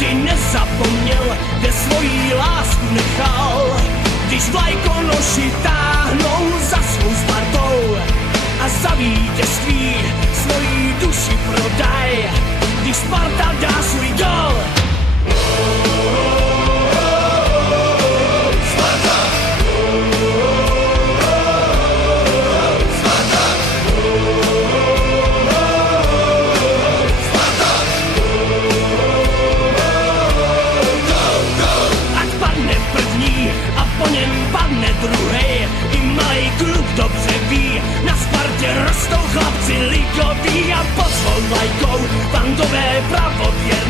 nikdy nezapomněl, kde svoji lásku nechal. Když vlajkonoši táhnou za svou Spartou a za vítězství svoji duši prodaj, když Sparta dá svůj gol. Po něm padne druhej, i malej klub dobře ví, na Spartě rostou chlapci ligoví a pod svou vlajkou bandové pravověrní.